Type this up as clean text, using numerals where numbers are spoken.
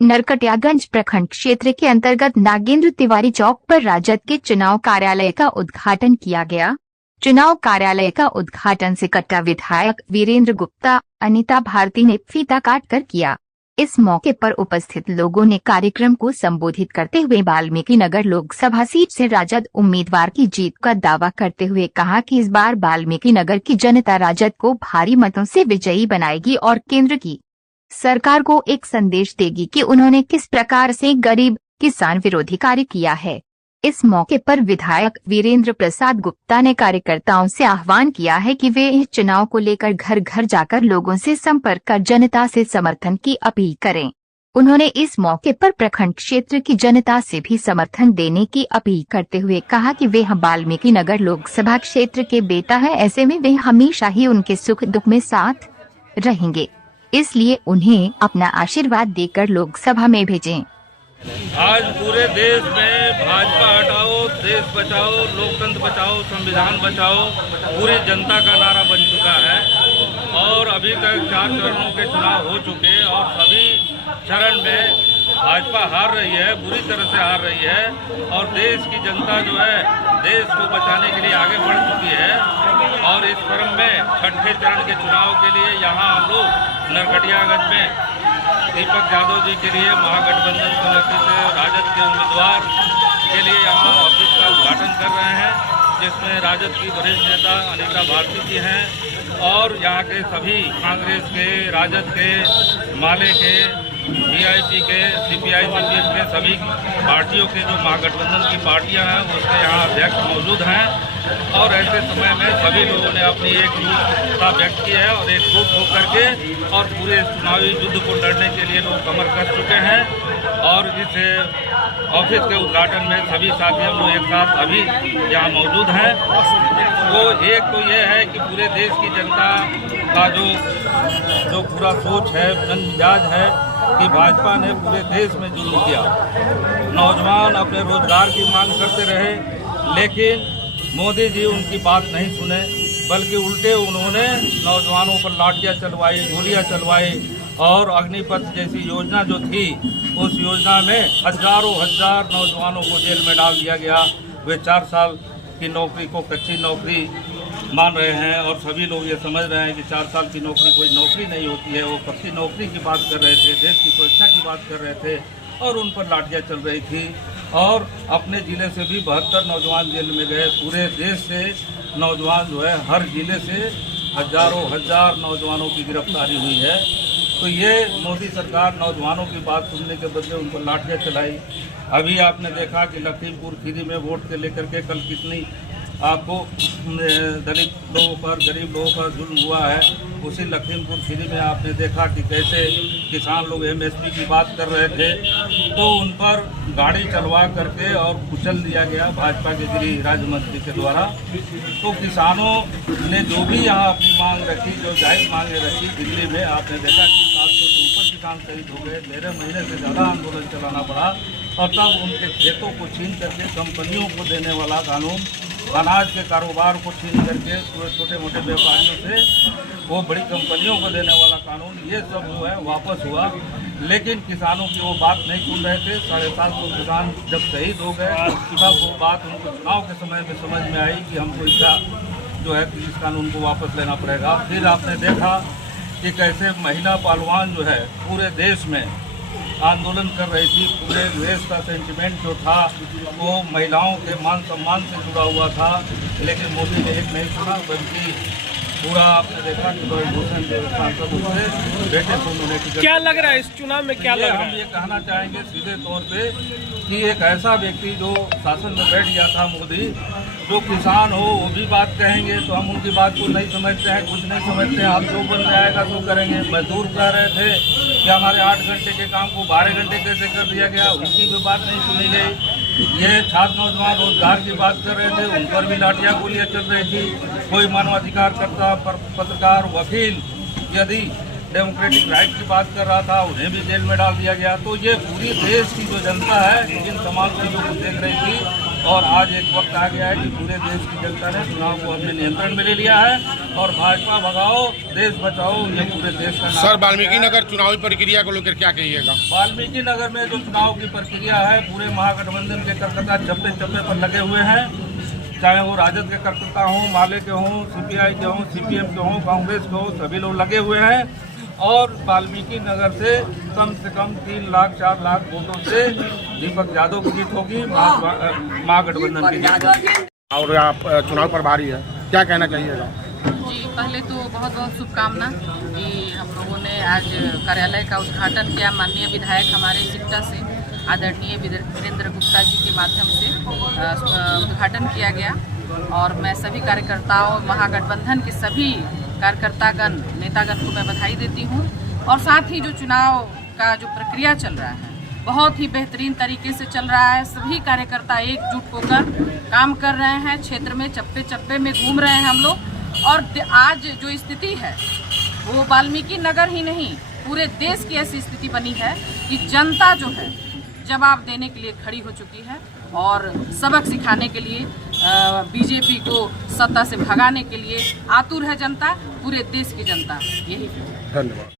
नरकटियागंज प्रखंड क्षेत्र के अंतर्गत नागेंद्र तिवारी चौक पर राजद के चुनाव कार्यालय का उद्घाटन किया गया। चुनाव कार्यालय का उद्घाटन सिकट्टा विधायक वीरेंद्र गुप्ता, अनीता भारती ने फीता काट कर किया। इस मौके पर उपस्थित लोगों ने कार्यक्रम को संबोधित करते हुए वाल्मीकि नगर लोकसभा सीट से राजद उम्मीदवार की जीत का दावा करते हुए कहा कि इस बार वाल्मीकि नगर की जनता राजद को भारी मतों से विजयी बनाएगी और केंद्र की सरकार को एक संदेश देगी कि उन्होंने किस प्रकार से गरीब किसान विरोधी कार्य किया है। इस मौके पर विधायक वीरेंद्र प्रसाद गुप्ता ने कार्यकर्ताओं से आह्वान किया है कि वे इस चुनाव को लेकर घर घर जाकर लोगों से संपर्क कर जनता से समर्थन की अपील करें। उन्होंने इस मौके पर प्रखंड क्षेत्र की जनता से भी समर्थन देने की अपील करते हुए कहा कि वे वाल्मीकि नगर लोकसभा क्षेत्र के बेटा है, ऐसे में वे हमेशा ही उनके सुख दुख में साथ रहेंगे, इसलिए उन्हें अपना आशीर्वाद देकर लोकसभा में भेजें। आज पूरे देश में भाजपा हटाओ, देश बचाओ, लोकतंत्र बचाओ, संविधान बचाओ पूरी जनता का नारा बन चुका है और अभी तक 4 चरणों के चुनाव हो चुके और सभी चरण में भाजपा हार रही है, बुरी तरह से हार रही है और देश की जनता जो है देश को बचाने के लिए आगे बढ़ चुकी है। और इस क्रम में छठे चरण के चुनाव के लिए यहाँ हम लोग नरकटियागंज में दीपक यादव जी के लिए महागठबंधन समिति से राजद के उम्मीदवार के लिए यहाँ ऑफिस का उद्घाटन कर रहे हैं, जिसमें राजद की वरिष्ठ नेता अनीता भारती जी हैं और यहाँ के सभी कांग्रेस के, राजद के, माले के, वीआईपी के, सीपीआई सीपीएम के सभी पार्टियों के जो महागठबंधन की पार्टियां हैं उसके यहाँ अध्यक्ष मौजूद हैं और ऐसे समय में सभी लोगों ने अपनी एकजुटता व्यक्त की है और एकजुट होकर के और पूरे चुनावी युद्ध को लड़ने के लिए लोग कमर कस चुके हैं। और इस ऑफिस के उद्घाटन में सभी साथी हम लोग एक साथ अभी यहाँ मौजूद हैं। वो एक तो ये है कि पूरे देश की जनता का जो पूरा सोच है, मिजाज है कि भाजपा ने पूरे देश में जुल्म किया। नौजवान अपने रोजगार की मांग करते रहे, लेकिन मोदी जी उनकी बात नहीं सुने, बल्कि उल्टे उन्होंने नौजवानों पर लाठियां चलवाई, गोलियां चलवाई और अग्निपथ जैसी योजना जो थी उस योजना में हजारों नौजवानों को जेल में डाल दिया गया। वे 4 साल की नौकरी को कच्ची नौकरी मान रहे हैं और सभी लोग ये समझ रहे हैं कि 4 साल की नौकरी कोई नौकरी नहीं होती है। वो पक्की नौकरी की बात कर रहे थे, देश की सुरक्षा की बात कर रहे थे और उन पर लाठियाँ चल रही थी। और अपने ज़िले से भी 72 नौजवान जेल में गए। पूरे देश से नौजवान जो है हर ज़िले से हजार नौजवानों की गिरफ्तारी हुई है। तो ये मोदी सरकार नौजवानों की बात सुनने के बदले उन पर लाठियाँ चलाई। अभी आपने देखा कि लखीमपुर खीरी में वोट के लेकर के कल कितनी आपको दलित लोगों पर, गरीब लोगों पर जुल्म हुआ है। उसी लखीमपुर खीरी में आपने देखा कि कैसे किसान लोग एमएसपी की बात कर रहे थे तो उन पर गाड़ी चलवा करके और कुचल दिया गया भाजपा के गृह राज्य मंत्री के द्वारा। तो किसानों ने जो भी यहाँ अपनी मांग रखी, जो जायज़ मांगे रखी, दिल्ली में आपने देखा कि 700 से ऊपर किसान शहीद हो गए। 13 महीने से ज़्यादा आंदोलन चलाना पड़ा और तब उनके खेतों को छीन करके कंपनियों को देने वाला कानून, अनाज के कारोबार को छीन करके छोटे मोटे व्यापारियों से वो बड़ी कंपनियों को देने वाला कानून, ये सब जो है वापस हुआ। लेकिन किसानों की वो बात नहीं सुन रहे थे। 750 किसान जब शहीद हो गए तब वो बात उनको चुनाव के समय में समझ में आई कि हमको इसका जो है कि इस कानून को वापस लेना पड़ेगा। फिर आपने देखा कि कैसे महिला पहलवान जो है पूरे देश में आंदोलन कर रही थी। पूरे देश का सेंटिमेंट जो था वो महिलाओं के मान सम्मान से जुड़ा हुआ था, लेकिन मोदी ने एक नहीं सुना, बल्कि पूरा आपने देखा कि भूषण सांसद उससे बेटे को उन्होंने टिकट। क्या लग रहा है इस चुनाव में, क्या लग रहा है? हम ये कहना चाहेंगे सीधे तौर पे कि एक ऐसा व्यक्ति जो शासन में बैठ गया था मोदी, जो किसान हो वो भी बात कहेंगे तो हम उनकी बात को नहीं समझते हैं, कुछ नहीं समझते हैं। हम जो बन में आएगा तो करेंगे। मजदूर कह रहे थे कि हमारे 8 घंटे के काम को 12 घंटे कैसे कर दिया गया, उनकी भी बात नहीं सुनी गई। ये छात्र नौजवान रोजगार की बात कर रहे थे, उन पर भी लाठियाँ गोलियाँ चल रही थी। कोई मानवाधिकार करता पत्रकार, वकील यदि डेमोक्रेटिक राइट की बात कर रहा था, उन्हें भी जेल में डाल दिया गया। तो ये पूरी देश की जो जनता है इन तमाम चीज़ों को देख रही थी और आज एक वक्त आ गया है कि पूरे देश की जनता ने चुनाव को अपने नियंत्रण में ले लिया है और भाजपा भगाओ देश बचाओ ये पूरे देश का सर, वाल्मीकि नगर चुनावी प्रक्रिया को लेकर क्या कहिएगा? वाल्मीकि नगर में जो चुनाव की प्रक्रिया है पूरे महागठबंधन के कार्यकर्ता चप्पे चप्पे पर लगे हुए हैं, चाहे वो राजद के कार्यकर्ता हों, माले के हों, सीपीआई के हों, सीपीएम के हों, कांग्रेस के हों, सभी लोग लगे हुए हैं और वाल्मीकि नगर से कम 3 लाख 4 लाख वोटों से दीपक यादव की जीत होगी, महागठबंधन की जीत होगी। और आप चुनाव प्रभारी है, क्या कहना चाहिएगा? जी, पहले तो बहुत बहुत शुभकामना कि हम लोगों ने आज कार्यालय का उद्घाटन किया। माननीय विधायक हमारे सिकटा से आदरणीय वीरेंद्र गुप्ता जी के माध्यम से उद्घाटन किया गया और मैं सभी कार्यकर्ताओं, महागठबंधन के सभी कार्यकर्तागण, नेतागण को मैं बधाई देती हूँ। और साथ ही जो चुनाव का जो प्रक्रिया चल रहा है बहुत ही बेहतरीन तरीके से चल रहा है। सभी कार्यकर्ता एकजुट होकर काम कर रहे हैं, क्षेत्र में चप्पे चप्पे में घूम रहे हैं हम लोग। और आज जो स्थिति है वो वाल्मीकि नगर ही नहीं पूरे देश की ऐसी स्थिति बनी है कि जनता जो है जवाब देने के लिए खड़ी हो चुकी है और सबक सिखाने के लिए बीजेपी को सत्ता से भगाने के लिए आतुर है जनता, पूरे देश की जनता। यही धन्यवाद।